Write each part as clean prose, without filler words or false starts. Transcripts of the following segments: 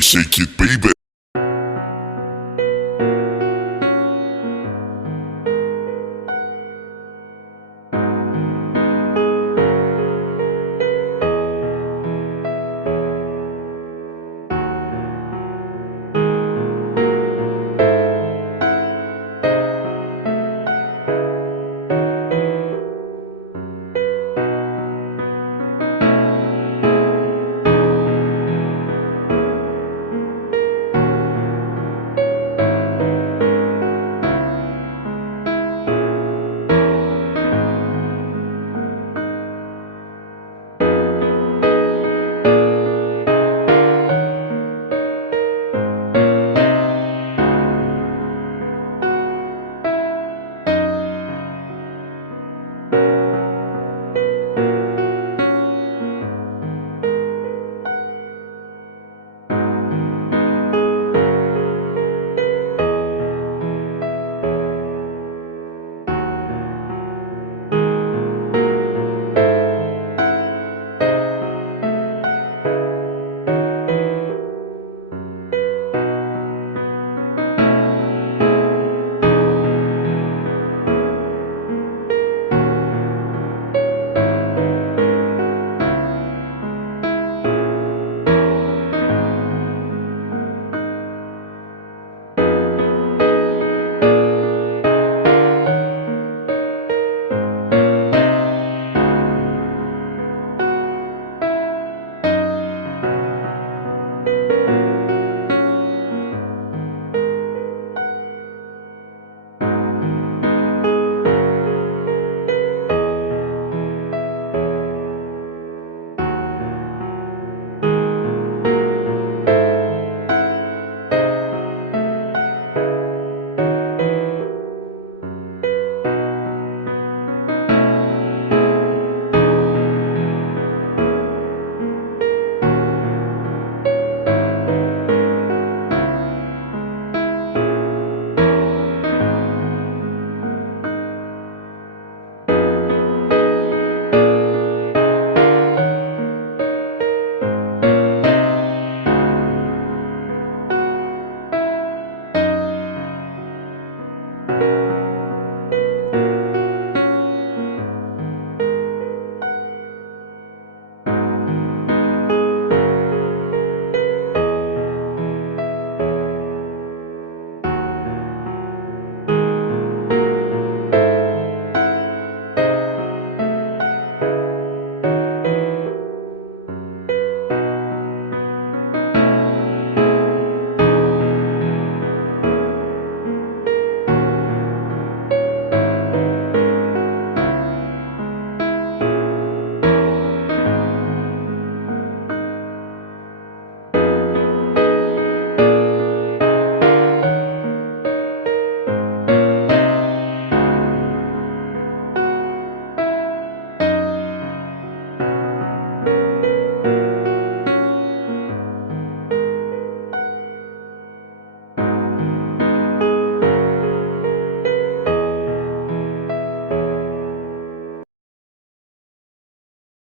shake it, baby.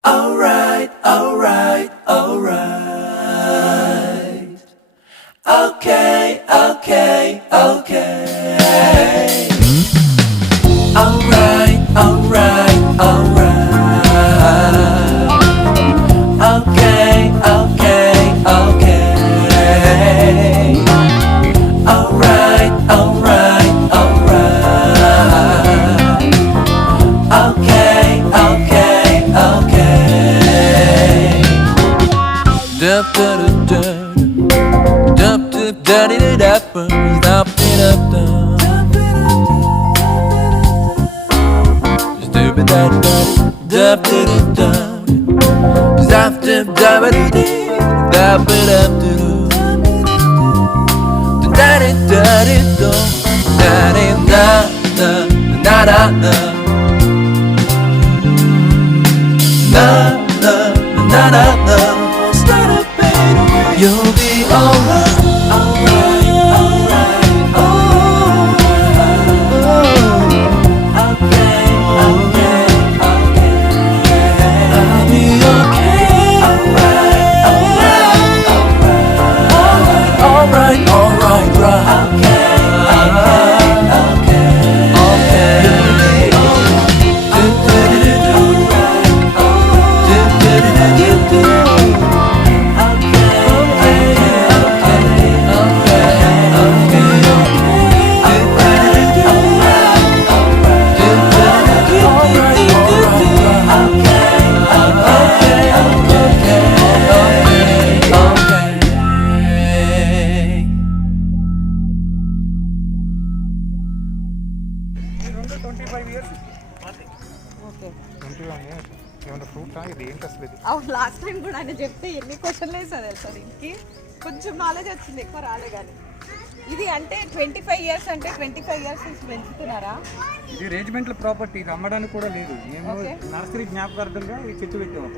Alright, alright, alright. Okay, okay, okay. Alright, alright, alright. Okay, okay, okay. Alright, alright, alright. Okay, okay, okay. Dup dup dup dup dup dup dup dup dup You'll be alright, alright, alright, alright. Okay, okay, okay. I'll be okay. Alright, alright, alright. Last time కూడా ఆయన చెప్తే ఎన్ని క్వశ్చన్లు వేసారు తెలుసా దీనికి. కొంచెం knowledge వచ్చింది, ఎక్కువ రాలే కానీ. ఇది అంటే 25 ఇయర్స్ అంటే 25 ఇయర్స్ నుంచి పెంచుతున్నారా? ఇది రేజిమెంటల్ ప్రాపర్టీ, ఇది అమ్మడానికి కూడా లేదు. మేము నర్సరీ జ్ఞాపకార్థంగా ఈ చెట్టు పెట్టాము.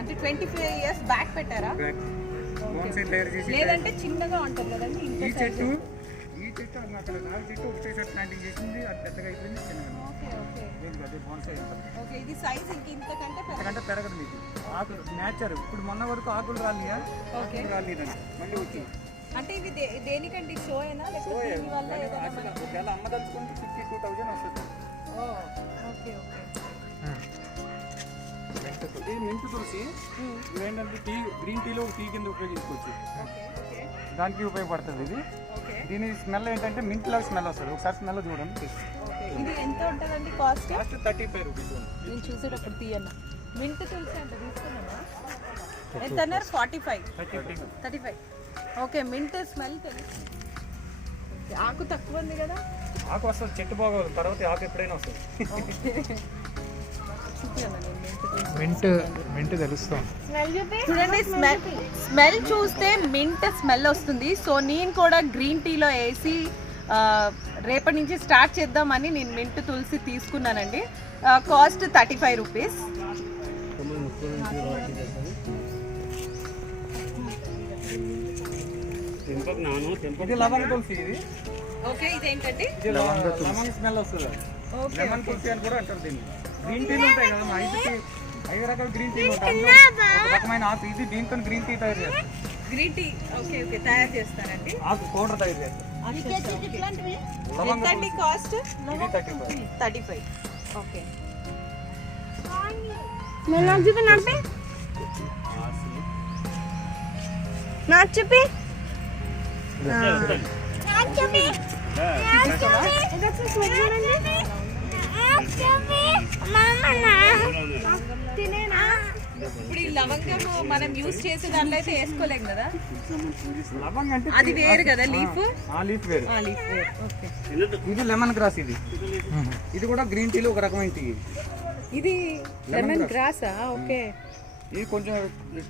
అంటే 25 ఇయర్స్ బ్యాక్ పెట్టారా? లేదంటే చిన్నగా ఉంటుంది కదండి. ఈ చెట్టు అక్కడ నాలుగు చెట్టు ఒకటేసారి ప్లాంటింగ్ చేసింది, అది పెద్దగా అయిపోయింది, చిన్నగా. అదే బోన్సాయి ఉంటుంది. ఇది సైజ్ ఇంతకంటే పెరగదు మీకు. ఆకులు నేచర్. ఇప్పుడు మొన్న వరకు ఆకులు రాలియా, రాలేదండి, మళ్ళీ వచ్చింది. అంటే ఇది దేనికంటే షో అయినా ఒకవేళ అమ్మదలుచుకుంటే 52,000 వస్తుంది. Okay okay. ఇది మింట్ తులసి. ఇదేంటంటే టీ, గ్రీన్ టీలో టీ కింద ఉపయోగించుకోవచ్చు, దానికి ఉపయోగపడుతుంది ఇది. దీని స్మెల్ ఏంటంటే మింట్ లాగా స్మెల్ వస్తుంది. ఒకసారి స్మెల్ చూడండి. ఇది ఎంత ఉంటుందండి కాస్ట్? 35 రూపీస్. నేను చూసేటప్పుడు తీయన్నా. మింట్ తులసి అంటే తీసుకున్నామా? ఎంత అన్నారు? 35. ఓకే. మింట్ స్మెల్ తెలుసు. ఆకు తక్కువ ఉంది కదా. ఆకు వస్తుంది, చెట్టు బాగోదు, తర్వాత ఆకు ఎప్పుడైనా వస్తుంది. మింట్ తెలుస్తాం. చూడండి, స్మెల్ చూస్తే మింట్ స్మెల్ వస్తుంది. సో నేను కూడా గ్రీన్ టీలో వేసి రేపటి నుంచి స్టార్ట్ చేద్దామని నేను మింట్ తులసి తీసుకున్నానండి. Cost 35 rupees. ఇది లవంగ తులసి. ఇది ఓకే. ఇదేంటండి? లవంగ స్మెల్ వస్తుంది. లెమన్ తులసి అని కూడా అంటారు దీన్ని. గ్రీన్ టీలు ఉంటాయి కదా, మా 5 రకాల గ్రీన్ టీలు ఉంటాయి. ఒక రకమైన ఆకు ఇది. దీంతో గ్రీన్ టీ తయారు చేస్తారు. గ్రీన్ టీ ఓకే తయారు చేస్తారండి. ఆకు పౌడర్ తయారు చేస్తారు. ఎంతండి కాస్ట్? ఇది 35. ఓకే. చూపి ఇప్పుడు ఈ లవంగం మనం యూజ్ చేసే దాంట్లో అయితే వేసుకోలేం కదా. లవంగ అంటే అది వేరు కదా, లీఫ్. లీఫ్ వేరు. ఓకే. ఇది లెమన్ గ్రాస్. ఇది కూడా గ్రీన్ టీలో ఒక రకమైన టీ. ఇది లెమన్ గ్రాసా? ఓకే. ఇది కొంచెం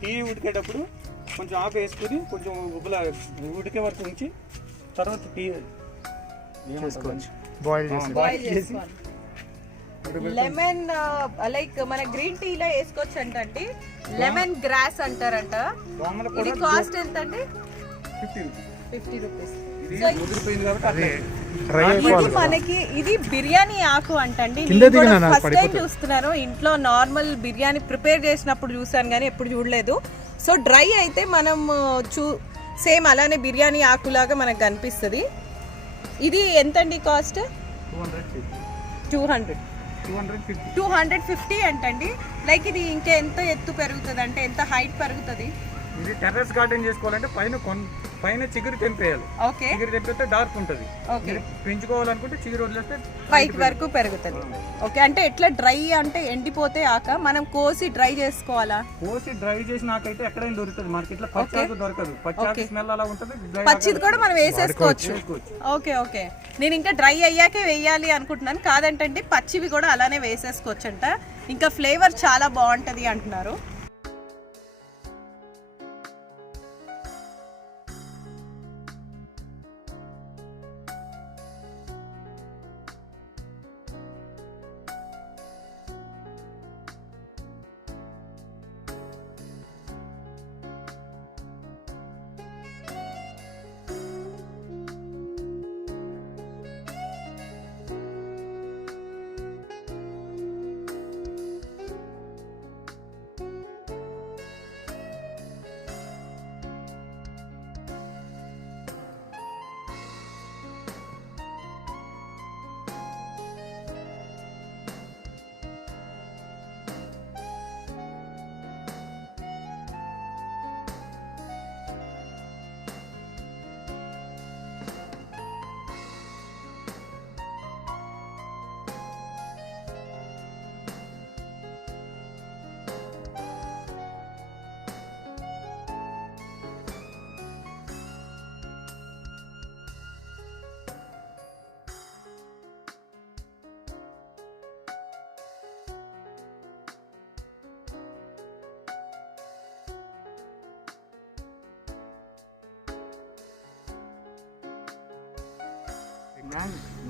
టీ ఉడికేటప్పుడు కొంచెం ఆకు వేసుకుని కొంచెం ఉడికే వరకు ఉంచి తర్వాత టీ బాయిల్ చేసి లెమన్ లైక్ మన గ్రీన్ టీలో వేసుకోవచ్చు అంటండి. లెమన్ గ్రాస్ అంటారంట. ఇది కాస్ట్ ఎంత అండి? 50 రూపీస్. ఇది మనకి ఇది బిర్యానీ ఆకు అంటండి. ఫస్ట్ టైం చూస్తున్నాను. ఇంట్లో నార్మల్ బిర్యానీ ప్రిపేర్ చేసినప్పుడు చూసాను కానీ ఎప్పుడు చూడలేదు. సో డ్రై అయితే మనం సేమ్ అలానే బిర్యానీ ఆకులాగా మనకు కనిపిస్తుంది. ఇది ఎంతండి కాస్ట్? 250 అంటండి. లైక్ ఇది ఇంకా ఎంత ఎత్తు పెరుగుతుంది అంటే ఎంత హైట్ పెరుగుతుంది? ఇది టెర్రస్ గార్డెన్ చేసుకోవాలంటే పైన చిగురు తెంపేయాలి. ఓకే. చిగురు తెంపితే డార్క్ ఉంటుంది. పెంచుకోవాలనుకుంటే చిగురు వదిలేస్తే పైకి వరకు పెరుగుతుంది. ఓకే. అంటే ఎట్లా డ్రై అంటే ఎండిపోతే ఆక మనం కోసి డ్రై చేసుకోవాలా? కోసి డ్రై చేసిన ఆకైతే ఎక్కడైనా దొరుకుతుంది మార్కెట్ లో. పచ్చాకు దొరకదు. పచ్చాకు స్మెల్ అలా ఉంటుంది. పచ్చిది కూడా మనం వేసేసుకోవచ్చు. Okay okay. నేను ఇంకా డ్రై అయ్యాకే వేయాలి అనుకుంటున్నాను. కాదంటే పచ్చివి కూడా అలానే వేసేసుకోవచ్చు అంట. ఇంకా ఫ్లేవర్ చాలా బాగుంటది అంటున్నారు.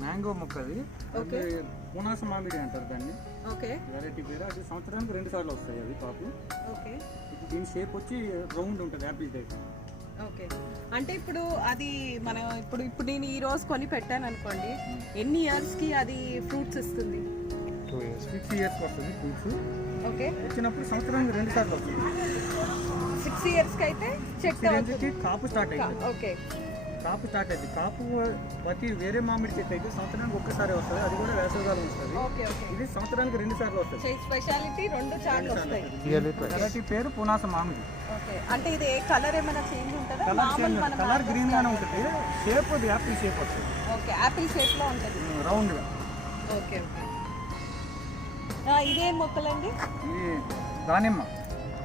మ్యాంగో మొక్క అది. ఓకే. పునాస మామిడి అంటారు దాన్ని, ఓకే వెరైటీ పేరు. అది సంవత్సరానికి 2 సార్లు వస్తాయి అవి కాపు. ఓకే దీని షేప్ వచ్చి రౌండ్ ఉంటుంది, యాపిల్ టైప్. ఓకే. అంటే ఇప్పుడు అది మనం ఇప్పుడు నేను ఈ రోజు కొని పెట్టాను అనుకోండి, ఎన్ని ఇయర్స్ కి అది ఫ్రూట్స్ ఇస్తుంది? 6 ఇయర్స్ వస్తుంది ఫ్రూట్స్. ఓకే. వచ్చినప్పుడు సంవత్సరానికి 2 సార్లు వస్తుంది. 6 ఇయర్స్ కి అయితే చెట్టు అవుతుంది. కాపు స్టార్ట్ అయింది. ఓకే. కాపు స్టార్ట్ అయింది. కాపు ప్రతి వేరే మామిడి చెట్టు అయితే సంవత్సరానికి ఒక్కసారి వస్తుంది, అది కూడా వేసవికాలం వస్తుంది. Okay okay. ఇది సంవత్సరానికి 2 సార్లు వస్తుంది. స్పెషాలిటీ 2 సార్లు వస్తాయి. వెరైటీ పేరు పునాస మామిడి. ఓకే. అంటే ఇది కలర్ ఏమైనా చేంజ్ ఉంటుందా? మామూలు మనం కలర్ గ్రీన్ గానే ఉంటుంది, షేప్ అది యాపిల్ షేప్ వస్తుంది. ఓకే. యాపిల్ షేప్ లో ఉంటుంది. రౌండ్ గా. Okay okay. ఇదేం మొక్కలండి? ఇది దానిమ్మ.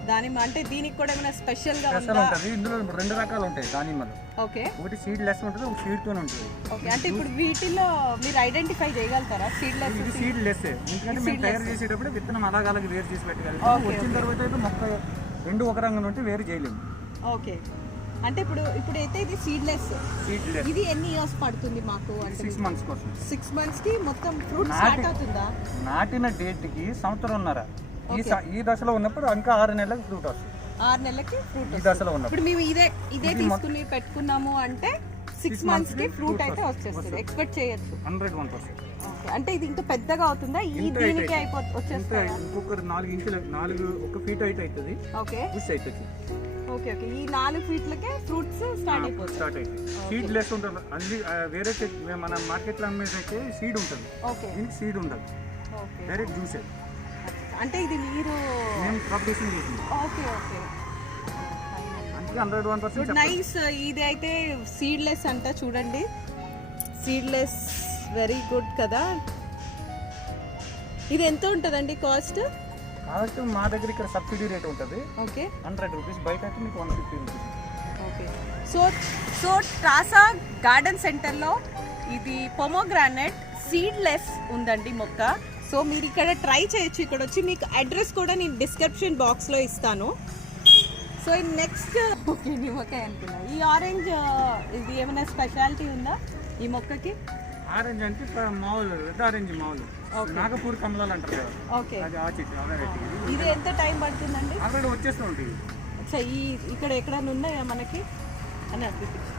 దానిమ్మ. అంటే దీనికి కూడా ఏమైనా స్పెషల్ గా స్పెషల్ ఉందా? ఉంటుంది. ఇందులో 2 రకాలు ఉంటాయి దానిమ్మలు. ఓకే. ఒకటి సీడ్ లెస్ ఉంటుంది, ఒక సీడ్ తోనే ఉంటుంది. ఓకే. అంటే ఇప్పుడు వీటిలో మీరు ఐడెంటిఫై చేయగలుగుతారా సీడ్లెస్? ఇది సీడ్ లెస్, ఎందుకంటే మేము తయారు చేసేటప్పుడు విత్తనం అలాగే వేరు చేసి పెట్టగలం. వచ్చిన తర్వాత అయితే మొక్క 2 ఒక రంగున ఉంటే వేరు చేయలేము. ఓకే. అంటే ఇప్పుడైతే ఇది సీడ్లెస్. సీడ్ లెస్ ఇది ఎన్ని ఇయర్స్ పడుతుంది మాకు? అంటే 6 months కోసం. 6 months కి మొత్తం ఫ్రూట్ స్టార్ట్ అవుతుందా? నాటిన డేట్కి సంవత్సరంన్నర. ఈ దశలో ఉన్నప్పుడు ఇంకా 6 నెలలకు ఫ్రూట్ వస్తుంది. 6 నెలలకి ఫ్రూట్. ఈ దశలో ఉన్నప్పుడు ఇప్పుడు మేము ఇదే తీసుకుని పెట్టుకున్నాము అంటే 6 months కి ఫ్రూట్ అయితే వచ్చేస్తుంది. ఎక్స్పెక్ట్ చేయొచ్చు. 101%. ఓకే. అంటే ఇది ఇంకా పెద్దగా అవుతుందా? దీనికి వచ్చేస్తుందా? ఇంకొక 4 ఇంచులు 1 ఫీట్ అయితే అవుతుంది. ఓకే. బుష్ అవుతుంది. Okay okay. ఈ 4 ఫీట్లకే ఫ్రూట్స్ స్టార్ట్ అయిపోతుంది. స్టార్ట్ అవుతుంది. సీడ్ లెస్ ఉంటుంది. అన్ని వేరే మన మార్కెట్లో అమ్మేదైతే సీడ్ ఉంటుంది, ఓకే. దీనికి సీడ్ ఉండదు, ఓకే. డైరెక్ట్ జ్యూసే. అంటే ఇది మీరు మేము ప్రొపరేషన్ చేసింది. Okay okay. అంటే 101%. నైస్. ఇది అయితే సీడ్లెస్ అంట, చూడండి. సీడ్లెస్ వెరీ గుడ్ కదా. ఇది ఎంత ఉంటుందండి కాస్ట్? కాబట్టి మా దగ్గర ఇక్కడ సబ్సిడీ రేట్ ఉంటుంది. ఓకే. 100 రూపీస్, బయట అయితే మీకు 150 రూపీస్. ఓకే. సో ట్రాసా గార్డెన్ సెంటర్లో ఇది పొమోగ్రానైట్ సీడ్లెస్ ఉందండి మొక్క. సో మీరు ఇక్కడ ట్రై చేయొచ్చు. ఇక్కడ వచ్చి మీకు అడ్రస్ కూడా నేను డిస్క్రిప్షన్ బాక్స్లో ఇస్తాను. సో నెక్స్ట్ ఓకే నిమ్మకాయ అనుకున్నా. ఈ ఆరెంజ్ ఇది ఏమైనా స్పెషాలిటీ ఉందా ఈ మొక్కకి? ఆరెంజ్ అంటే మామూలు రెడ్ ఆరెంజ్, మామూలు నాగపూర్ కమలాలు అంటారు కదా. ఓకే. అది ఆ చెట్టు వెరైటీ. ఇది ఎంత టైం పడుతుందండి? ఆల్రెడీ వచ్చేస్తూ ఉంటుంది. ఇక్కడ ఎక్కడైనా ఉన్నాయా మనకి అని అనిపిస్తుంది.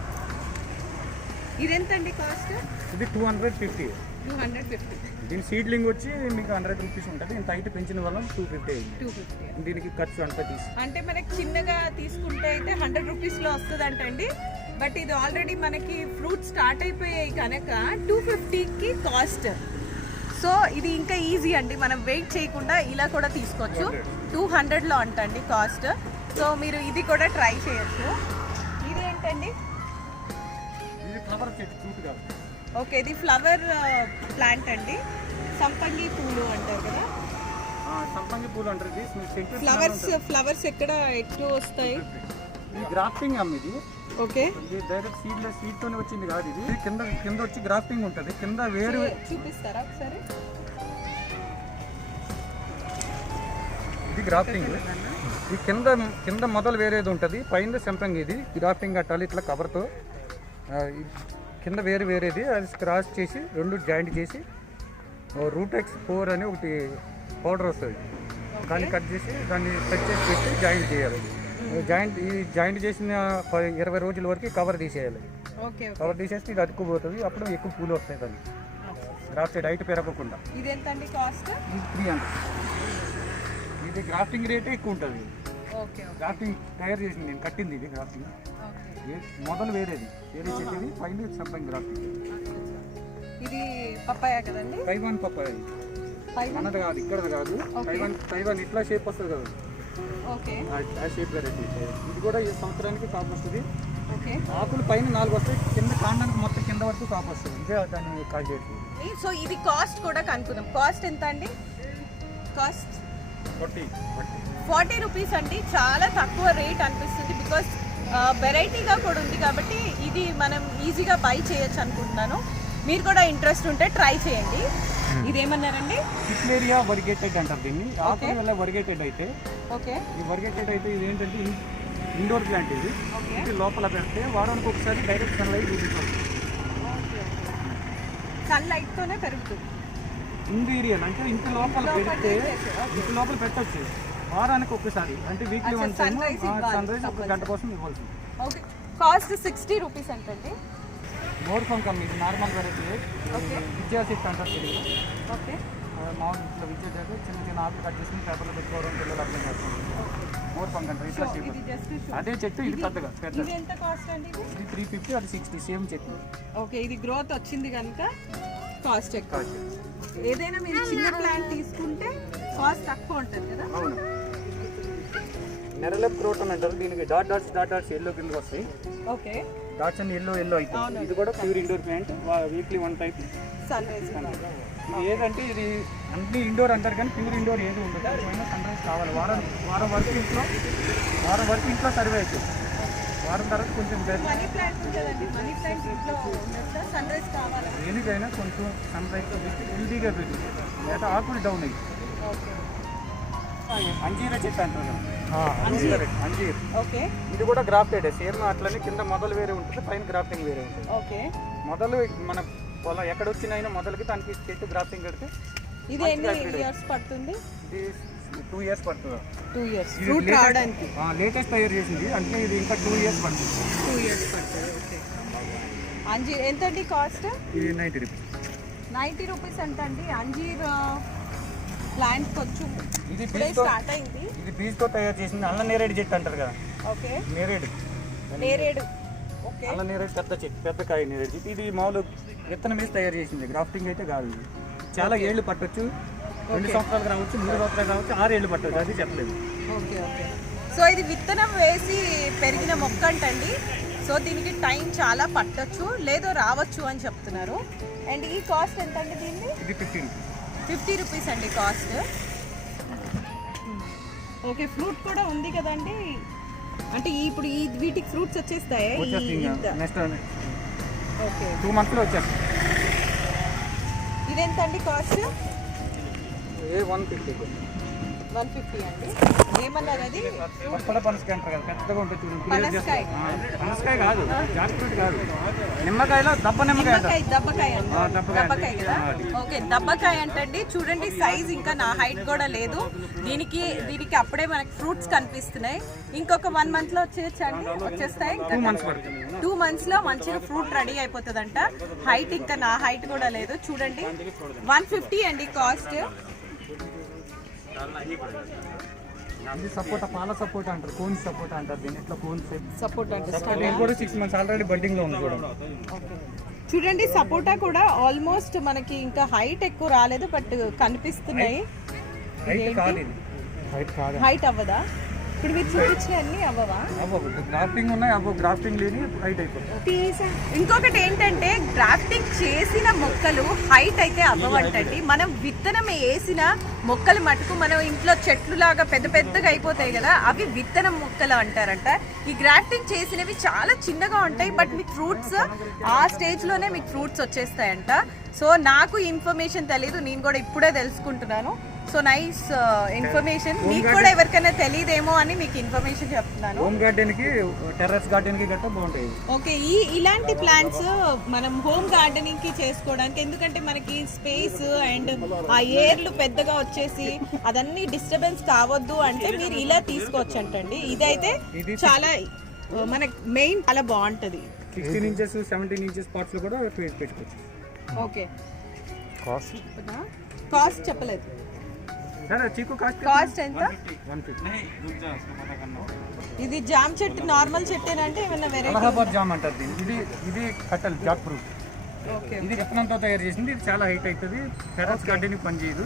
ఇది ఎంతండి కాస్ట్? ఇది 250. 250. దీని సీడ్లింగ్ వచ్చి మీకు 100 రూపీస్ ఉంటుంది. ఇంత హైట్ పెంచిన వల్ల 250 అయింది. 250. దీనికి ఖర్చు అంతా తీసి అంటే మనకి చిన్నగా తీసుకుంటే అయితే 100 రూపీస్లో వస్తుంది అంటండి. బట్ ఇది ఆల్రెడీ మనకి ఫ్రూట్ స్టార్ట్ అయిపోయాయి కనుక 250కి కాస్ట్. సో ఇది ఇంకా ఈజీ అండి, మనం వెయిట్ చేయకుండా ఇలా కూడా తీసుకోవచ్చు. 200లో అంటండి కాస్ట్. సో మీరు ఇది కూడా ట్రై చేయొచ్చు. ఇది ఏంటండి? ఇది ఫ్లవర్ చెట్టు, ఫ్రూట్ కాదు. ఓకే. ఇది ఫ్లవర్ ప్లాంట్ అండి. సంపంగి పూలు అంటారు కదా. సంపంగి పూలు అంటారు. ఫ్లవర్స్ ఎక్కడ ఎక్కువ వస్తాయి? ఈ గ్రాఫ్టింగ్ అమ్మ ఇది. ఓకే. ఇది డైరెక్ట్ సీడ్ తోనే వచ్చింది కాదు. ఇది కింద వచ్చి గ్రాఫ్టింగ్ ఉంటుంది. కింద వేరు చూపిస్తారా ఒకసారి? ఇది గ్రాఫ్టింగ్. ఈ కింద మొదలు వేరేది ఉంటుంది, పైన సంపంగి. ఇది గ్రాఫ్టింగ్ కట్టాలి ఇట్లా కవర్తో. కింద వేరేది అది క్రాస్ చేసి 2 జాయింట్ చేసి రూటెక్స్ 4 అని ఒకటి పౌడర్ వస్తుంది, దాన్ని కట్ చేసి దాన్ని కట్ చేసి పెట్టి జాయింట్ చేయాలి. జాయింట్ చేసిన 20 రోజుల వరకు కవర్ తీసేయాలి. కవర్ తీసేస్తే ఇది అతుక్కుపోతుంది, అప్పుడు ఎక్కువ పూలు వస్తాయి దాన్ని. గ్రాఫ్టెడ్ హైట్ పెరగకుండా. ఇది ఎంత అండి కాస్ట్? ఇది 300. ఇది గ్రాఫ్టింగ్ రేటే ఎక్కువ ఉంటుంది. గ్రాఫ్టింగ్ తయారు చేసింది నేను, కట్టింది ఇది గ్రాఫ్టింగ్. మొదలు వేరే చెట్టు, పైన సంపంగి గ్రాఫ్టింగ్. ఇది పప్పాయ కదండి? Taiwan papaya. మనది కాదు, ఇక్కడది కాదు. తైవాన్ ఇట్లా షేప్ వస్తుంది కదా, ఆ షేప్ వెరైటీ. ఇది కూడా ఈ సంవత్సరానికి కాపు వస్తుంది. ఆకులు పైన 4 వస్తాయి, కింద కాండానికి మొత్తం కింద వరకు కాపు వస్తుంది. ఇదే దాన్ని కాల్ చేస్తుంది. సో ఇది కాస్ట్ కూడా కనుక్కుందాం. కాస్ట్ ఎంత అండి? కాస్ట్ 40 రూపీస్ అండి. చాలా తక్కువ రేట్ అనిపిస్తుంది, బికాస్ వెరైటీగా కూడా ఉంది కాబట్టి ఇది మనం ఈజీగా బై చేయొచ్చు అనుకుంటున్నాను. మీరు కూడా ఇంట్రెస్ట్ ఉంటే ట్రై చేయండి. ఇదేమన్నారండి? సిప్లేరియా వరిగేటెడ్ అంటారు దీన్ని. ఆకులు వల్ల వరిగేటెడ్ అయితే. ఓకే. ఈ వరిగేటెడ్ అయితే ఇది ఏంటంటే ఇండోర్ ప్లాంట్. ఇది లోపల పెడితే వారానికి ఒకసారి డైరెక్ట్ సన్లైట్ చూపించాలి. సన్ లైట్ తోనే పెరుగుతుంది. ఇంటీరియర్ అంటే ఇంటి లోపల పెడితే ఇంటి లోపల పెట్టచ్చు వారానికి ఒక్కసారి, అంటే weekly one time sunrise ఒక గంట కోసం ఇవ్వాల్సింది. ఓకే, కాస్ట్ 60 రూపీస్ అంటండి. మోర్ ఫోన్ కంపెనీ ఇది నార్మల్ వెరైటీ. ఓకే విద్యా సిక్స్ అంటారు తెలుగు. ఓకే మామూలు ఇంట్లో విద్య చేస్తే చిన్న చిన్న ఆకులు కట్ చేసుకుని పేపర్లో పెట్టుకోవడం పిల్లలు అర్థం చేస్తుంది. మోర్ ఫోన్ కంట్రీ ఇట్లా ఇది జస్ట్ అదే చెట్టు ఇది పెద్దగా పెద్ద ఇది ఎంత కాస్ట్ అండి? ఇది 350 అది 60 సేమ్ చెట్టు. ఓకే, ఇది గ్రోత్ వచ్చింది కనుక కాస్ట్ ఎక్కువ. ఏదైనా మీరు చిన్న ప్లాంట్ తీసుకుంటే కాస్ట్ తక్కువ ఉంటుంది కదా. అవును, నెరలెప్ గ్రోత్ అని అంటారు దీనికి. డాట్ డాట్స్ ఎల్లో కిందకి వస్తాయి. ఓకే, డాట్స్ అన్ని ఎల్లో అవుతాయి. ఇది కూడా pure indoor plant, weekly one type. Sunrise ఇది ఏదంటే ఇది అన్ని ఇండోర్ అంటారు కానీ ప్యూర్ ఇండోర్ ఏది ఉండదు. ఎప్పుడైనా సన్ రైజ్ కావాలి. వారం వరకు ఇంట్లో సర్వే అవుతుంది. వారం తర్వాత కొంచెం మనీ ప్లాంట్ ఉంటుందండి. మనీ ప్లాంట్ ఇంట్లో ఉండొచ్చా? సన్ రైజ్ కావాలా? దేనికైనా కొంచెం సన్ రైజ్ పెట్టి హెల్దీగా పెట్టి లేదా ఆకులు డౌన్ అయ్యి. ఓకే, అంజీరా చెట్టు అంటారు. అంజీర్. ఓకే ఇది కూడా గ్రాఫ్టెడ్ సేమ్ అట్లనే. కింద మొదలు వేరే ఉంటుంది, పైన గ్రాఫ్టింగ్ వేరే ఉంటుంది. ఓకే, మొదలు మన పొలం ఎక్కడ వచ్చినైనా మొదలకి దానికి చెట్టు గ్రాఫ్టింగ్ పెడితే ఇది ఎన్ని ఇయర్స్ పడుతుంది? ఇది 2 years పడుతుంది. 2 years ఫ్రూట్ రావడానికి. లేటెస్ట్ తయారు చేసింది అంటే ఇది ఇంకా 2 years పడుతుంది. 2 years పడుతుంది. ఓకే, అంజీర్ ఎంతండి కాస్ట్? ఇది 90 రూపీస్. 90 రూపీస్ అంటండి. అంజీర్ ప్లాంట్ కొంచెం ఇది ఇప్పుడే బీజ్తో స్టార్ట్ అయింది. ఇది బీజ్తో తయారు చేసింది. అల్ల నేరేడు చెట్టు అంటారు కదా, ఓకే, నేరేడు. నేరేడు. ఓకే, అల్ల నేరేడు పెద్ద చెట్టు, పెద్ద కాయ నేరేడు చెట్టు. ఇది మామూలు విత్తనం వేసి తయారు చేసింది, గ్రాఫ్టింగ్ అయితే కాదు. ఇది చాలా ఏళ్ళు పట్టొచ్చు. 2 సంవత్సరాలు రావచ్చు, 3 సంవత్సరాలు రావచ్చు, 6 ఏళ్ళు పట్టవచ్చు, అది చెప్పలేదు. Okay okay. సో ఇది విత్తనం వేసి పెరిగిన మొక్క అంటండి. సో దీనికి టైం చాలా పట్టొచ్చు లేదో రావచ్చు అని చెప్తున్నారు. అండ్ ఈ కాస్ట్ ఎంత అండి దీన్ని? ఇది 50 రూపీస్. 50 రూపీస్ అండి కాస్ట్. ఓకే, ఫ్రూట్ కూడా ఉంది కదండి. అంటే ఇప్పుడు వీటికి ఫ్రూట్స్ వచ్చేస్తాయి. నెక్స్ట్ ఓకే, 2 monthsలో వచ్చేస్తాయి. ఇదెంత అండి కాస్ట్? 150. 150 అండి. ఏమన్నారు అది? పప్పడ పనసకాయ అంటారు కదా, పెద్దగా ఉంటుంది చూడండి. పనసకాయ. పనసకాయ కాదు, జాక్ ఫ్రూట్ కాదు. నిమ్మకాయలో నిమ్మకాయ దబ్బకాయ అంటారు. దబ్బకాయ కదా. ఓకే, దబ్బకాయ అంటండి. చూడండి సైజ్ ఇంకా నా హైట్ కూడా లేదు. దీనికి అప్పుడే మనకి ఫ్రూట్స్ కనిపిస్తున్నాయి. ఇంకొక 1 month లో వచ్చేస్తాయి. 2 months పడుతుంది. 2 months లో మంచిగా ఫ్రూట్ రెడీ అయిపోతుందంట. హైట్ ఇంకా నా హైట్ కూడా లేదు. చూడండి 150 అండి కాస్ట్. ఇది సపోటా, పాల సపోటా అంటారు, కోన్స్ సపోటా అంటారు దీని. ఇట్లా కోన్స్ సపోటా అంటే ఇది కూడా 6 months ఆల్రెడీ బడ్డింగ్ లో ఉంది కూడా. చూడండి సపోటా కూడా ఆల్మోస్ట్ మనకి ఇంకా హైట్ ఎక్కువ రాలేదు, బట్ కనిపిస్తున్నాయి. హైట్ కాదు ఇది, హైట్ కాదు. హైట్ అవ్వదా? ఇప్పుడు మీరు చూపించిన అన్ని అవ్వవా? గ్రాఫ్టింగ్ ఉన్నాయి, గ్రాఫ్టింగ్ లేని హైట్ అయిపోతుంది. ఇంకొకటి ఏంటంటే గ్రాఫ్టింగ్ చేసిన మొక్కలు హైట్ అయితే అవ్వవంటండి. మనం విత్తనం వేసిన మొక్కలు మటుకు మనం ఇంట్లో చెట్లు లాగా పెద్ద పెద్దగా అయిపోతాయి కదా, అవి విత్తనం మొక్కలు అంటారంట. ఈ గ్రాఫ్టింగ్ చేసినవి చాలా చిన్నగా ఉంటాయి, బట్ మీకు ఫ్రూట్స్ ఆ స్టేజ్లోనే మీకు ఫ్రూట్స్ వచ్చేస్తాయంట. సో నాకు ఇన్ఫర్మేషన్ తెలీదు, నేను కూడా ఇప్పుడే తెలుసుకుంటున్నాను. So nice information. మీకు కూడా ఎవరికైనా తెలియదేమో అని మీకు ఇన్ఫర్మేషన్ చెప్తున్నాను. హోమ్ గార్డెన్ కి, టెర్రస్ గార్డెన్ కి గట్రా బాగుంటాయి. ఓకే, ఇలాంటి ప్లాంట్స్ మనం హోమ్ గార్డెనింగ్ కి చేసుకోవడానికి, ఎందుకంటే మనకి స్పేస్ అండ్ ఆ ఏర్లు పెద్దగా వచ్చేసి అదన్నీ డిస్టర్బెన్స్ కావద్దు అంటే మీరు ఇలా తీసుకోవచ్చు అంటండి. ఇదైతే చాలా మనకి మెయిన్ చాలా బాగుంటది. 16 inches 17 inches పాట్స్ లో కూడా పెట్టుకోవచ్చు. ఓకే, కాస్ట్ కాస్ట్ చెప్పలేదు. చీకు కాస్ట్ ఎంత? 150. ఇది జామ్ చెట్టు, నార్మల్ చెట్టేనంటే ఏమైనా వెరైటీ? అలహాబాద్ జామ్ అంటారు దీన్ని. ఇది కట్టల్ జాక్ ఫ్రూట్. ఓకే, ఇది విత్తనంతో తయారు చేసింది. ఇది చాలా హైట్ అవుతుంది. టెర్రస్ గార్డెన్ పని చేయదు,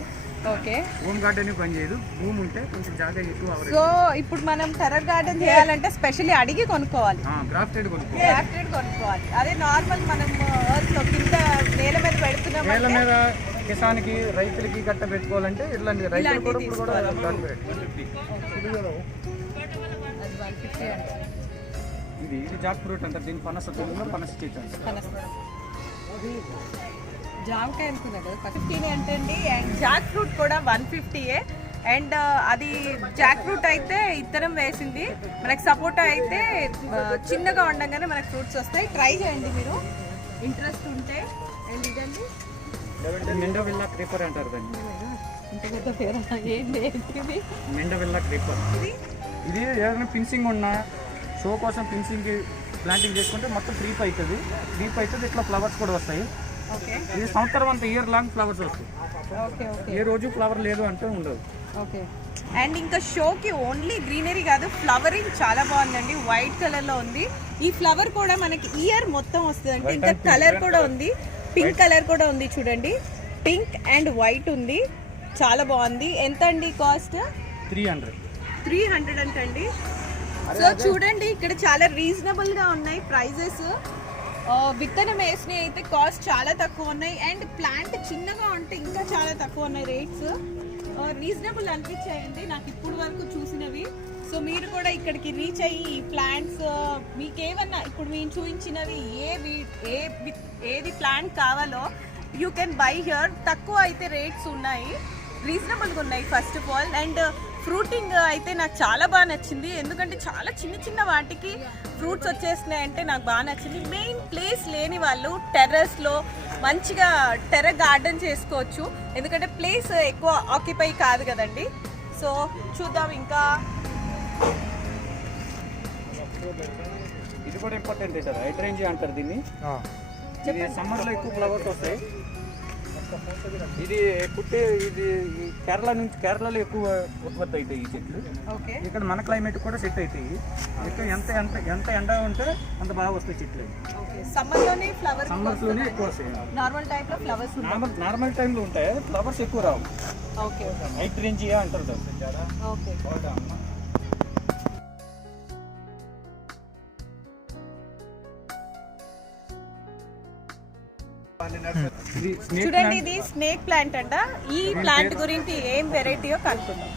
ఓకే, హోమ్ గార్డెన్ పని చేయదు. భూమి ఉంటే కొంచెం జాగా ఎక్కువ. సో ఇప్పుడు మనం టెర్రస్ గార్డెన్ చేయాలంటే స్పెషల్లీ అడిగి కొనుక్కోవాలి, గ్రాఫ్టెడ్ కొనుక్కోవాలి. అదే నార్మల్ మనం ఎర్త్ లో కింద నేల మీద పెడుతున్నాం, నేల మీద కిసాన్కి రైతులకి గట్ట పెట్టుకోవాలంటే ఇట్లాంటి రైతులు కూడా ఇది జాక్ ఫ్రూట్ అంటారు దీని. పనస తెలుగులో పనస చెట్టు అంటారు. జామకాయ అనుకున్నా కదా 50 అంటండి. అండ్ జాక్ ఫ్రూట్ కూడా 150. అండ్ అది జాక్ ఫ్రూట్ అయితే ఇత్తనం వేసింది. మనకి సపోటా అయితే చిన్నగా ఉండగానే మనకి ఫ్రూట్స్ వస్తాయి. ట్రై చేయండి మీరు ఇంట్రెస్ట్ ఉంటే. అండ్ ఇదండి మెండోవిల్లా క్రీపర్ అంటారు దాన్ని. ఇంత పెద్ద పేరు ఏంటి ఇది? మెండోవిల్లా క్రీపర్. ఇది ఏదైనా ఫిన్సింగ్ ఉన్నా షో కోసం ఫిన్సింగ్ ప్లాంటింగ్ చేసుకుంటే మొత్తం క్రీప్ అవుతుంది. ఇట్లా ఫ్లవర్స్ కూడా వస్తాయి. ఓకే ఇది సంవత్సరం అంతా ఇయర్ లాంగ్ ఫ్లవర్స్ వస్తాయి. ఓకే ఓకే ఏ రోజు ఫ్లవర్ లేదు అంటే ఉండదు. ఓకే. అండ్ ఇంకా షోకి ఓన్లీ గ్రీనరీ కాదు, ఫ్లవరింగ్ చాలా బాగుందండి. వైట్ కలర్ లో ఉంది. ఈ ఫ్లవర్ కూడా మనకి ఇయర్ మొత్తం వస్తుందండి. ఇంకా కలర్ కూడా ఉంది, పింక్ కలర్ కూడా ఉంది చూడండి. పింక్ అండ్ వైట్ ఉంది, చాలా బాగుంది. ఎంత అండి కాస్ట్? 300 అంటండి. సో చూడండి ఇక్కడ చాలా రీజనబుల్ గా ఉన్నాయి ప్రైజెస్. విత్తనం వేసినవి అయితే కాస్ట్ చాలా తక్కువ ఉన్నాయి. అండ్ ప్లాంట్ చిన్నగా ఉంటే ఇంకా చాలా తక్కువ ఉన్నాయి రేట్స్. రీజనబుల్ అనిపించాయండి నాకు ఇప్పుడు వరకు చూసినవి. సో మీరు కూడా ఇక్కడికి రీచ్ అయ్యి ఈ ప్లాంట్స్ మీకేమన్నా ఇప్పుడు మేము చూపించినవి ఏది ప్లాంట్ కావాలో యూ కెన్ బై హియర్. తక్కువ అయితే రేట్స్ ఉన్నాయి, రీజనబుల్గా ఉన్నాయి first of all. And fruiting అయితే నాకు చాలా బాగా నచ్చింది, ఎందుకంటే చాలా చిన్న వాటికి ఫ్రూట్స్ వచ్చేస్తున్నాయి అంటే నాకు బాగా నచ్చింది. మెయిన్ ప్లేస్ లేని వాళ్ళు టెర్రస్లో మంచిగా గార్డెన్ చేసుకోవచ్చు, ఎందుకంటే ప్లేస్ ఎక్కువ ఆక్యుపై కాదు కదండి. సో చూద్దాం ఇంకా. ఇది కూడా ఇంపార్టెంట్ సార్, హైడ్రేంజియా అంటారు దీన్ని. ఇది సమ్మర్లో ఎక్కువ ఫ్లవర్స్ వస్తాయి. ఇది కేరళలో ఎక్కువ ఉత్పత్తి అవుతాయి ఈ చెట్లు. ఓకే. ఇక్కడ మన క్లైమేట్ కూడా సెట్ అవుతాయి. ఇక్కడ ఎంత ఎండ ఉంటే అంత బాగా వస్తాయి చెట్లు. సమ్మర్లోనే ఫ్లవర్స్ సమ్మర్స్లోనే ఎక్కువ వస్తాయి. నార్మల్ టైంలో ఫ్లవర్స్ నార్మల్ టైంలో ఉంటాయి, ఫ్లవర్స్ ఎక్కువ రావు. Okay okay. హైడ్రేంజియా అంటారు. ఓకే. చూడండి ఇది స్నేక్ ప్లాంట్ అంట. ఈ ప్లాంట్ గురించి ఏం వెరైటీయో కనుక్కుందాం.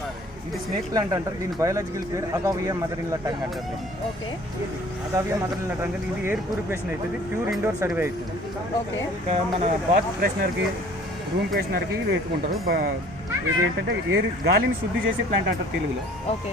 ఇది స్నేక్ ప్లాంట్ అంటారు. దీని బయాలజికల్ పేరు అగావియా మదరిల్లా టంగ్ అంటారు. ఓకే. అగావియా మదరిల్లా టంగ్ ఇది ఎయిర్ ప్యూరిఫికేషన్ అవుతుంది, ప్యూర్ ఇండోర్ సర్వే అవుతుంది. ఓకే. మన బాత్ ఫ్రెషనర్కి, రూమ్ ఫ్రెషనర్కి ఇది పెట్టుకుంటారు. ఇది ఏంటంటే గాలిని శుద్ధి చేసే ప్లాంట్ అంటారు తెలుగులో. ఓకే.